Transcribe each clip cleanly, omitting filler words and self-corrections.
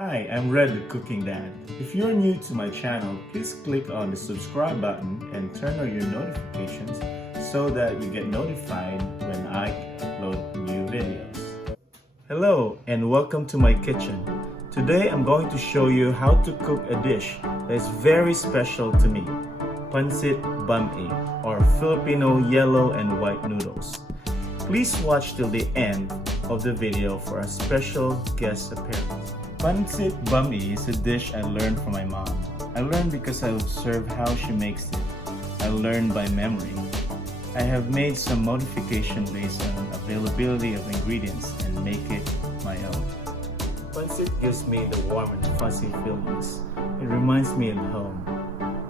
Hi, I'm Red the Cooking Dad. If you're new to my channel, please click on the subscribe button and turn on your notifications so that you get notified when I upload new videos. Hello and welcome to my kitchen. Today I'm going to show you how to cook a dish that is very special to me, Pancit Bam-i, or Filipino yellow and white noodles. Please watch till the end of the video for a special guest appearance. Pancit Bam-i is a dish I learned from my mom. I learned because I observed how she makes it. I learned by memory. I have made some modification based on availability of ingredients and make it my own. Pancit gives me the warm and fuzzy feelings. It reminds me of home.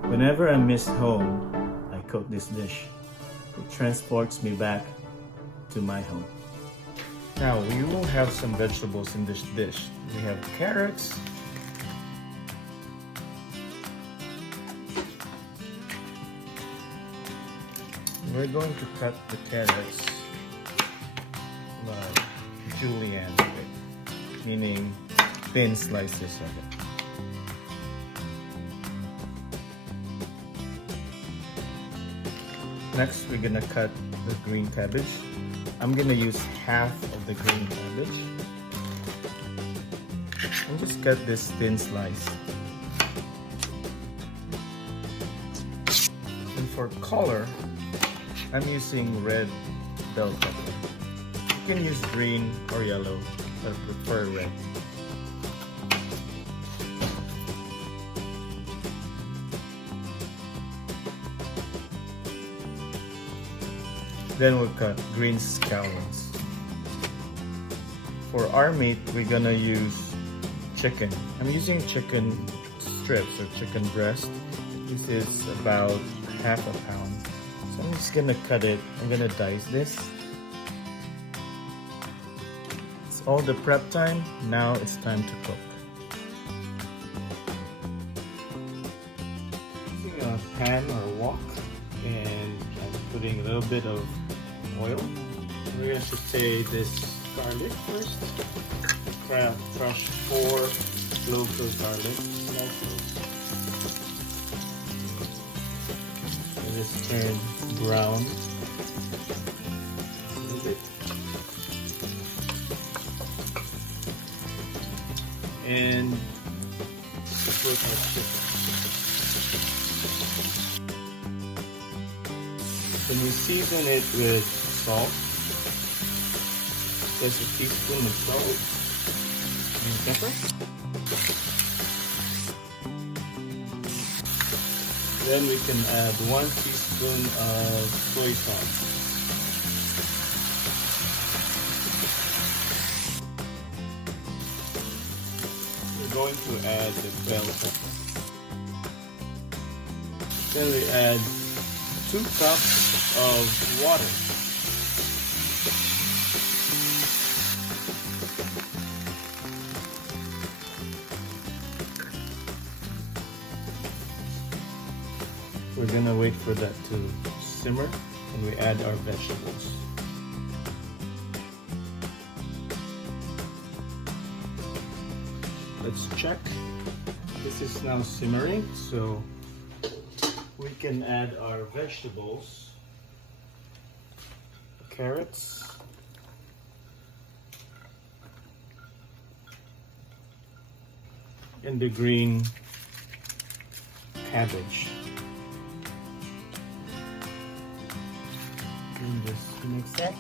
Whenever I miss home, I cook this dish. It transports me back to my home. Now, we will have some vegetables in this dish. We have carrots, we're going to cut the carrots like julienne, meaning thin slices of it. Next, we're gonna cut the green cabbage. I'm gonna use half of the green cabbage and just cut this thin slice. And for color, I'm using red bell pepper. You can use green or yellow, but I prefer red. Then we'll cut green scallions. For our meat, we're gonna use chicken. I'm using chicken strips or chicken breast. This is about half a pound. So I'm just gonna cut it. I'm gonna dice this. It's all the prep time. Now it's time to cook. Using a pan or wok, and I'm putting a little bit of oil. We're going to saute this garlic first. Crush 4 cloves of garlic, small cloves. Let this turn brown a little bit. And put our chicken. Then we season it with salt. There's a teaspoon of salt and pepper. Then we can add 1 teaspoon of soy sauce. We're going to add the bell pepper. Then we add 2 cups of water. We're gonna wait for that to simmer and we add our vegetables. Let's check. This is now simmering, so we can add our vegetables. Carrots, and the green cabbage. And just mix that.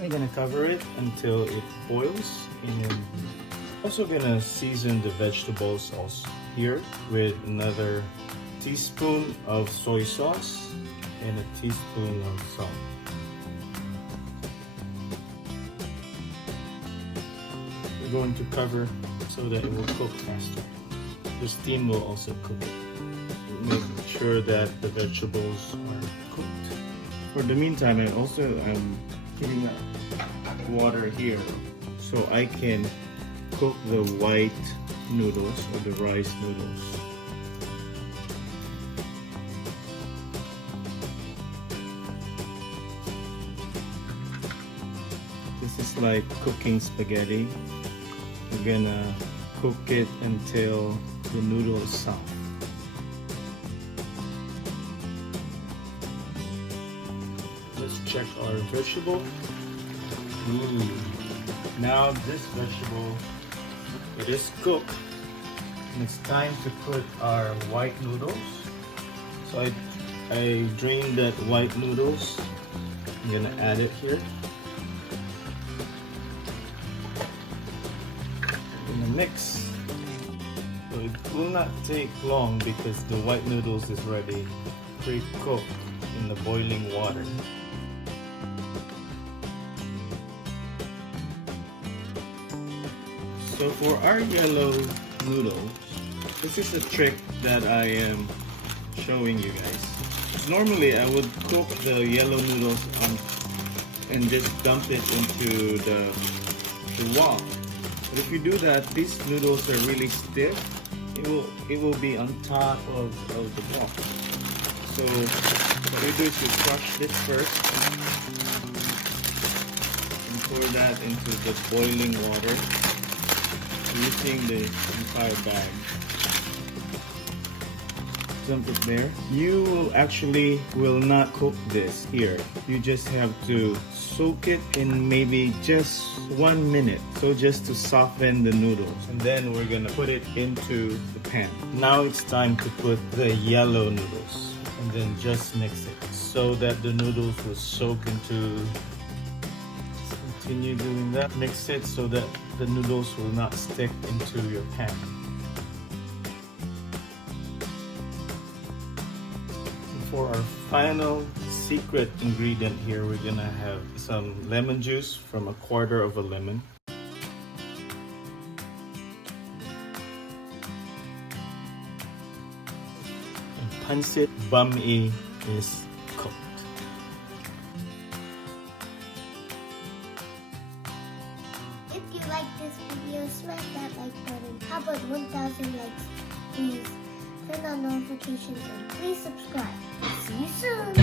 I'm gonna cover it until it boils, and also gonna season the vegetables also here with another teaspoon of soy sauce and a teaspoon of salt. We're going to cover so that it will cook faster. The steam will also cook it. Make sure that the vegetables are cooked. For the meantime, I'm heating up water here so I can cook the white noodles or the rice noodles. This is like cooking spaghetti. We're gonna cook it until the noodle is soft. Let's check our vegetable. Now this vegetable, it is cooked. And it's time to put our white noodles. So I drained that white noodles. I'm gonna add it here. Gonna mix. So it will not take long because the white noodles is ready pre-cooked in the boiling water. So for our yellow noodles, this is a trick that I am showing you guys. Normally I would cook the yellow noodles and just dump it into the wok. But if you do that, these noodles are really stiff. It will be on top of the wok. So what you do is you crush this first and pour that into the boiling water using the entire bag. Dump it there. You actually will not cook this here. You just have to soak it in maybe just 1 minute. So just to soften the noodles. And then we're gonna put it into the pan. Now it's time to put the yellow noodles. And then just mix it so that the noodles will soak into. Just continue doing that. Mix it so that the noodles will not stick into your pan. For our final secret ingredient here, we're gonna have some lemon juice from 1/4 of a lemon. And Pancit Bam-i is cooked. If you like this video, smash that like button. How about 1,000 likes, please? Turn on notifications and please subscribe. See you soon!